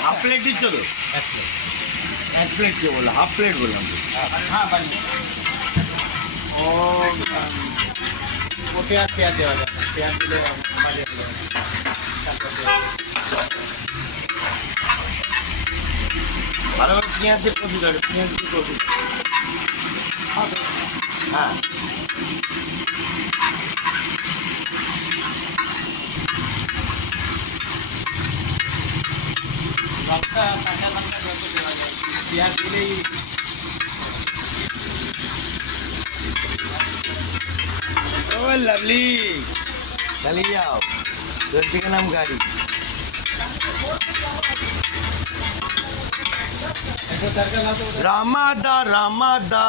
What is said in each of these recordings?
Half plate দিচ্ছ তো এক প্লেট এক প্লেট কে বলল হাফ প্লেট বললাম তো ও ও পেঁয়াজ পেঁয়াজ দেওয়া না। পেঁয়াজ দিলে হয়ে যাবে। ভালো করে পেঁয়াজ দিয়ে কপি করে পেঁয়াজ দিয়ে কপি হ্যাঁ লঙ্কা কাঁচা লঙ্কা যত দেওয়া যায় পেঁয়াজ দিলেই ও লাভলি চালিয়ে যাও চলছে গেলাম গাড়ি এটা তরকা না তো ওটা রামাদা রামাদা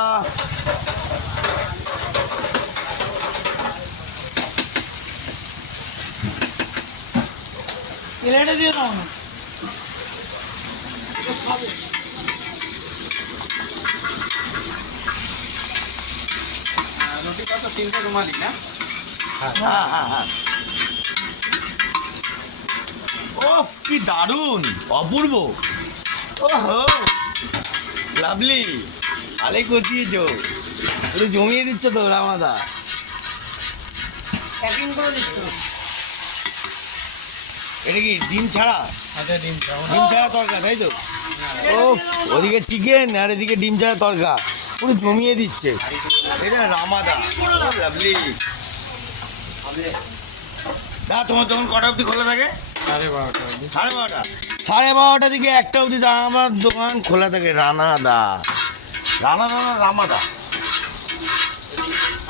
প্লেটে দিয়ে দাও না আহ, রুটি কত তিনটে রুমালি না হ্যাঁ হ্যাঁ হ্যাঁ ওফ কি দারুণ অপূর্ব ওহো লাভলি ভালোই কচিয়েছ পুরো জমিয়ে দিচ্ছ তো রামাদা এটা কি ডিম ছাড়া এটা ডিম খাও ডিম ছাড়া তাই তো ওফ ওদিকে চিকেন আর এদিকে ডিম ছাড়া তরকা। পুরো জমিয়ে দিচ্ছে। এটা রামাদা। লাভলি দা তোমার তখন কটা অবধি খোলা থাকে? সাড়ে বারোটা। সাড়ে বারোটা। সাড়ে বারোটা দিকে একটা অবধি দা আমার দোকান খোলা থাকে রানা দা রানা দা না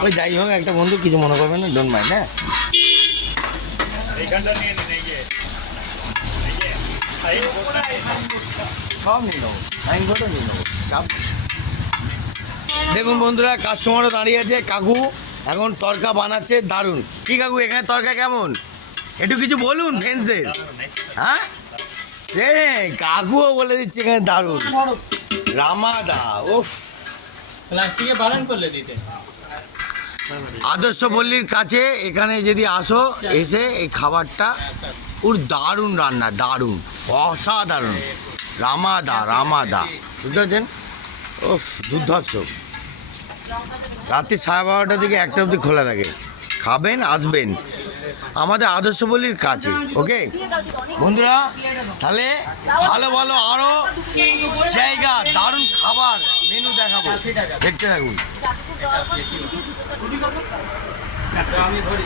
ওই যাই হোক একটা বন্ধু কিছু মনে করবেন না ডোন্ট মাইন্ড হ্যাঁ? সব নিয়ে নেব নিয়ে নেব চাপ দেখুন বন্ধুরা কাস্টমারও দাঁড়িয়ে আছে কাকু এখন তরকা বানাচ্ছে দারুণ। কি কাকু এখানে তরকা কেমন? একটু কিছু বলুন ফ্রেন্ডসদের হ্যাঁ? রে কাকুও বলে দিচ্ছে এখানে দারুণ। রামাদা ওফ প্লাস্টিকে বারণ করলে দিতে। আদর্শ পল্লীর কাছে এখানে যদি আসো এসে এই খাবারটা ওর দারুণ রান্না দারুণ অসাধারণ। Ramada Ramada. বুঝতে পারছেন? ও দুর্ধর্ষ। রাত্রি সাড়ে বারোটার দিকে একটা অবধি খোলা থাকে। খাবেন, আসবেন। আমাদের আদর্শ পল্লীর কাছে, ওকে? বন্ধুরা, তাহলে ভালো ভালো আরও জায়গা, দারুণ খাবার মেনু দেখাবো। দেখতে থাকুন। আমি ধরি